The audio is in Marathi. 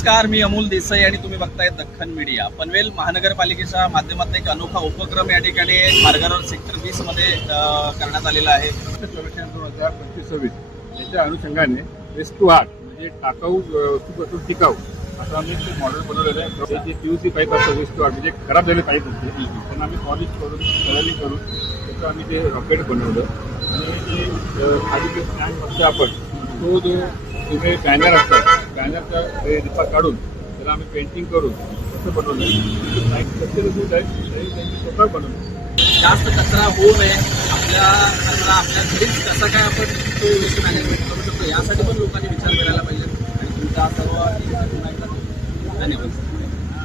नमस्कार, मी अमोल देसाई आणि तुम्ही बघताय दख्खन मीडिया. पनवेल महानगरपालिकेच्या माध्यमातून एक अनोखा उपक्रम या ठिकाणी मार्गावर सेक्टर 20 मध्ये करण्यात आलेला आहे. 2025-26 याच्या अनुषंगाने वेस्ट टू आर्ट म्हणजे टाकाऊ वस्तूपासून टिकाऊ असं आम्ही एक मॉडेल बनवलेलं आहे. जे PVC पाईप असतं वेस्ट टू आर्ट म्हणजे खराब झालेले पाईप असते त्यांना आम्ही पॉलिश करून कलरिंग करून त्याचं आम्ही ते रॉकेट बनवलं आणि जे खाली जे स्टँड बघतो आपण तो जो तुम्ही बॅनर असतात बॅनरचा रिपा काढून त्याला आम्ही पेंटिंग करून तसं बनवलं आहे. सूट आहे तरी त्यांनी स्वतः बनवलं. जास्त कचरा होऊ नये, आपल्या कचरा आपल्या घरीच कसा काय आपण तो वेस्ट मॅनेजमेंट करू शकतो यासाठी पण लोकांनी विचार करायला पाहिजे. आणि तुमचा सर्व धन्यवाद.